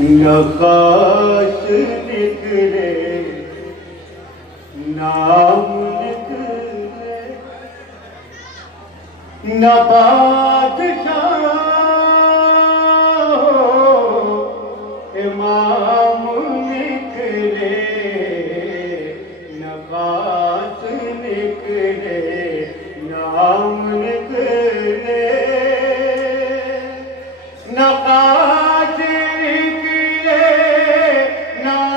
نقاش نکلے نام نکلے نہ بادشاہ امام نکلے نقاش نکلے نام نکلے نقاش نکلے نام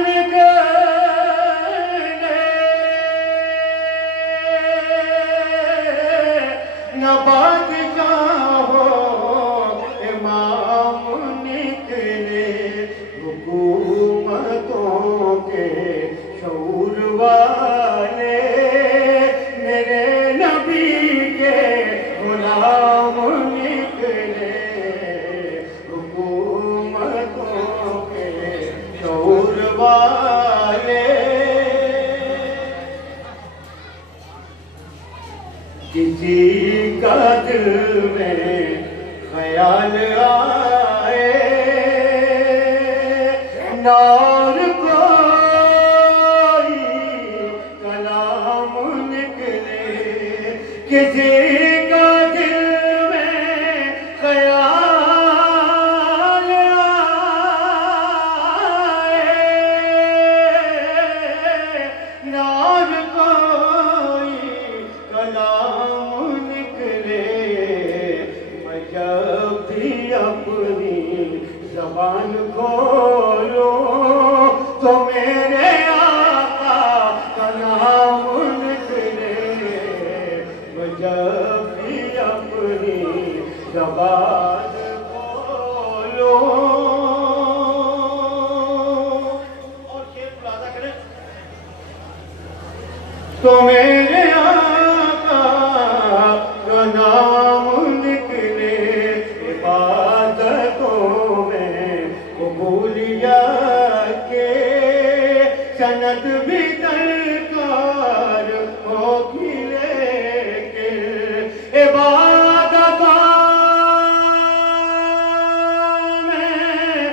نکلے نہ بادشاہ ہو امام نکلے حکومتوں کے شعور والے میرے نبی کے غلام نکلے حکومتوں کے شعور والے کسی کا دل میں خیال آئے نور کوئی کلام نکلے کسی کا دل میں خیال آئے نور کوئی کلام نکلے میں جب بھی اپنی زبان کھولوں تو میرے آقا کا نام نکلے میں جب بھی اپنی زبان کھولوں اور شیر ملاحظہ کریں تو میرے آقا کا نام نکلے عبادتوں میں قبولیت کے سند بھی درکار ہوگی لیکن عبادتوں میں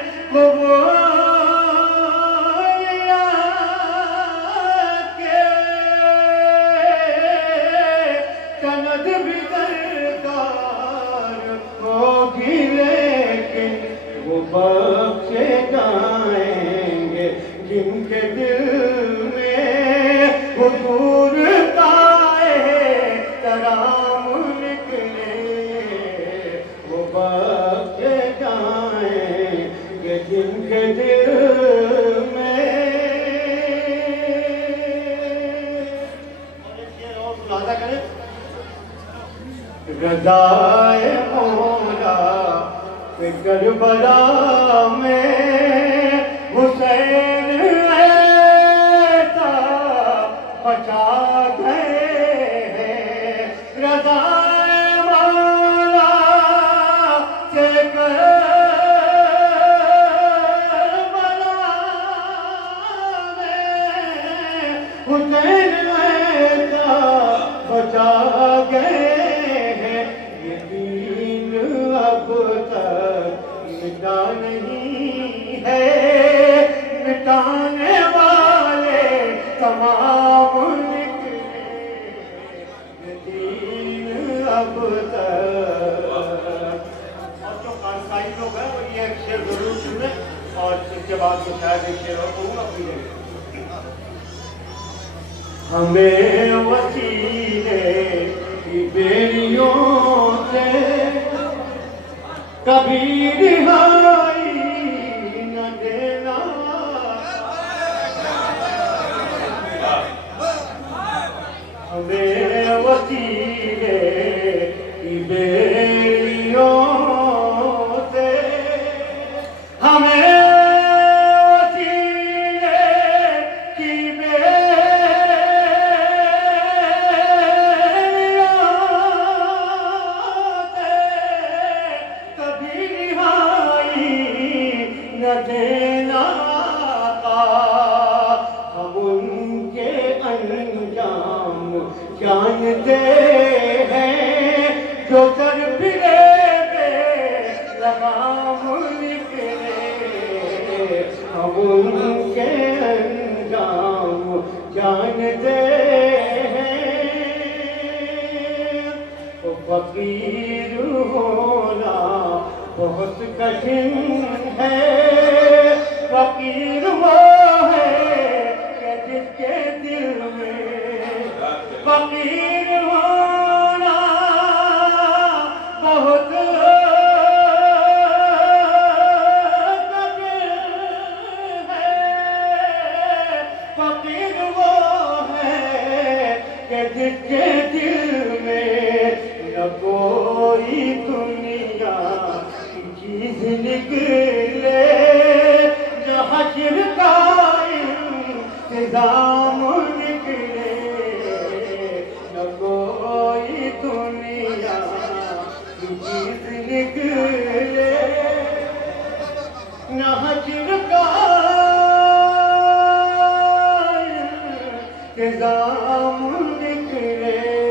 قبولیت کے سند بھی درکار ہوگی لیکن وہ بخشے جائیں گے جن کے دل میں حضور کا احترام نکلے وہ بخشے جائیں گے جن کے دل میں اور ملاحظہ کریں رضائے مولا کہ کربلا میں حسین ایسا بچا گئے ہیں رضائے مولا سے کربلا میں حسین ایسا بچا گئے اب تک مٹا نہیں ہے مٹانے والے تمام نکلے دین اب تک اور جو قانسائی لوگ ہیں وہ یہ ایک شعر ضرور سنیں اور اس کے بعد جو شاید ایک شعر اور کہوں گا پھر ہمیں وسیلے کی بیڑیوں سے کبھی رہائی نہ دینا ہمیں وسیلے کی بیڑیوں سے ہمیں دینا آقا ہم ان کے انجام جانتے ہیں جو سر پھرے بے لگام نکلے اب ان کے انجام جانتے ہیں وہ فقیر ہونا بہت کٹھن ہے فقیر وہ ہے کہ جس کے دل میں فقیر ہونا بہت کٹھن ہے فقیر وہ ہے کہ جس کے دل میں نہ کوئی دنیا کی چیز نکلے نہ حشر کا انتظام نکلے نہ کوئی دنیا کی چیز نکلے نہ حشر کا انتظام نکلے